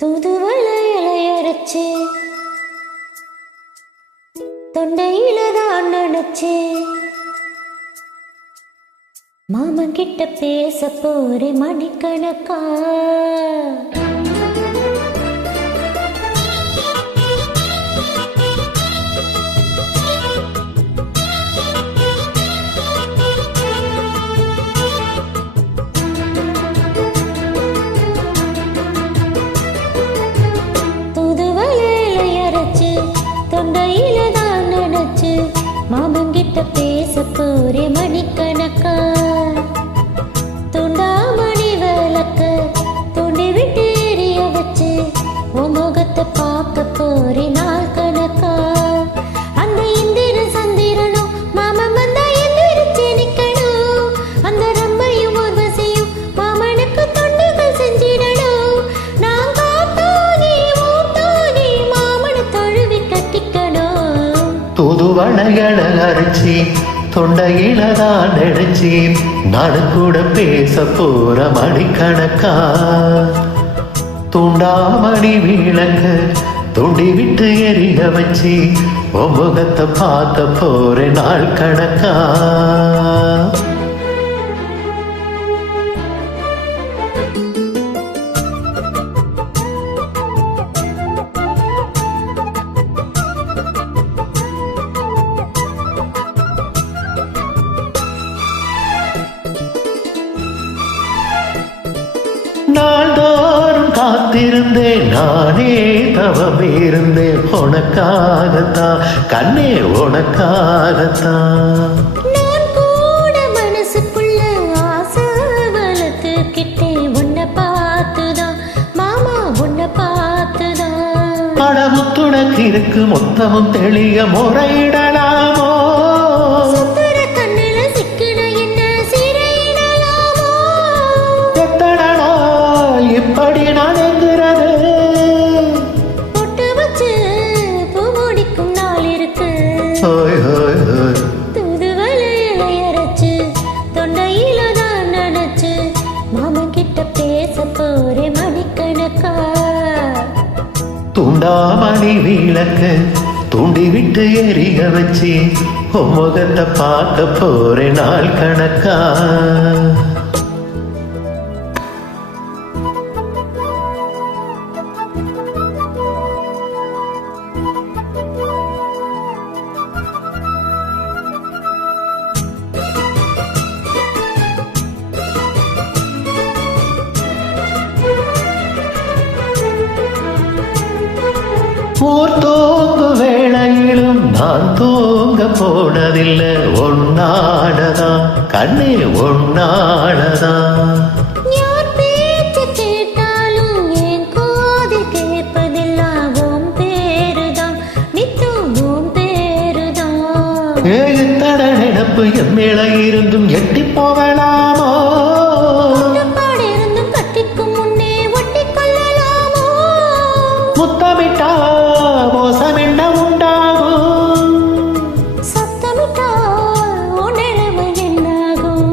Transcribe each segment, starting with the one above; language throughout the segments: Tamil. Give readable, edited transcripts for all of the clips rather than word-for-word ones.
தூதுவளை இலையரைச்சு தொண்டையில தான் நினைச்சு மாமன் கிட்ட பேச போறே மணிக்கணக்கா. தொண்டையில தான் நினைச்சு மாமன் கிட்ட பேச போறே மணிக்கணக்கா. துண்டாமணி விளக்க துண்டி விட்டு எரிய வச்சு உன் முகத்தை பார்க்க போறே நாள் கணக்கா. அந்த இந்திர சந்திரனும் மாமன் வந்தா எந்திரிச்சு நிக்கணும். அந்த ரம்மையும் உர்வசியும் மாமனுக்கு தொண்டுகள் செஞ்சிடணும். நான் காத்தாகி ஊத்தாகி மாமனை தழுவி கட்டிக்கணும். தூதுவளைகளை அரைச்சி தொண்டையில தான் நடிச்சி நான் கூட பேச போற மணிக்கணக்கா. தூண்டாமணி விளக்கு துண்டி விட்டு எரிய வச்சு உன் முகத்தை பார்க்க போற நாள் கணக்கா. நாள்தோறும் காத்திருந்தேன் நானே தவம் இருந்தேன் உனக்காகத்தான் கண்ணே உனக்காகத்தான். நான் கூட மனசுக்குள்ள ஆசை வளர்த்துக்கிட்டேன் உன்னை பார்த்துதான் மாமா உன்னை பார்த்துதான். அடமுத்துணக்கு இருக்கு மொத்தமும் தெளிய முறையிடலாமோ. இப்படி நான் என்கிறது பொட்டு வச்சு பூ முடிக்கும் நாள் இருக்கு. தூதுவளை இலையரைச்சு தொண்டையில தான் நினைச்சு மாமன் கிட்ட பேச போறே மணிக்கணக்கா. துண்டாமணி விளக்கு தூண்டி விட்டு எரிய வச்சு உன் முகத்தை பார்க்க போறே நாள் கணக்கா. போர் தூங்கு வேளையிலும் நான் தூங்க போனதில்லை ஒன்னாடதான் கண்ணே ஒன்னாடதான். யார் பேச்சு கேட்டாலும் என் காது கேட்பதெல்லாம் உன் பேருதான் நித்தம் உன் பேருதான். ஏத்தட நினப்பு என் மேல இருந்தும் எட்டி போகலாமோ. முத்தமிட்டா மோசம் என்ன உண்டாகும். சத்தமிட்டா உணர்வு என்னாகும்.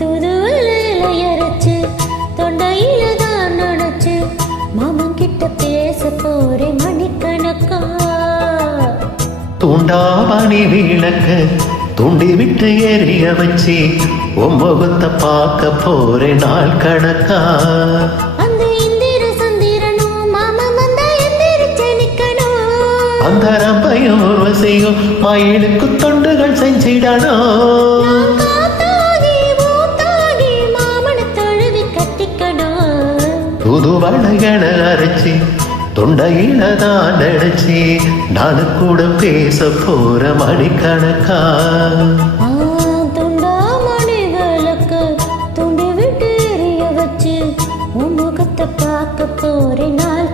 தூதுவளை இலையரைச்சு தொண்டையில தான் நினைச்சு மாமன் கிட்ட பேச போறே மணிக்கணக்கா. தூண்டாமணி விளக்கு துண்டி விட்டு எரிய வச்சு உன் முகத்தை பார்க்க போறே நாள் கணக்கா. அந்த ரம்பையும் உர்வசியும் மயிலுக்கு தொண்டுகள் செஞ்சிடணும். தூதுவளைகளை அரைச்சி தொண்டையில தான் நடிச்சு நான் கூட பேச போற மணிக்கணக்கா. துண்டாமணி விளக்கு துண்டி விட்டு எரிய வச்சு உன் முகத்தை பார்க்க போறே நாள்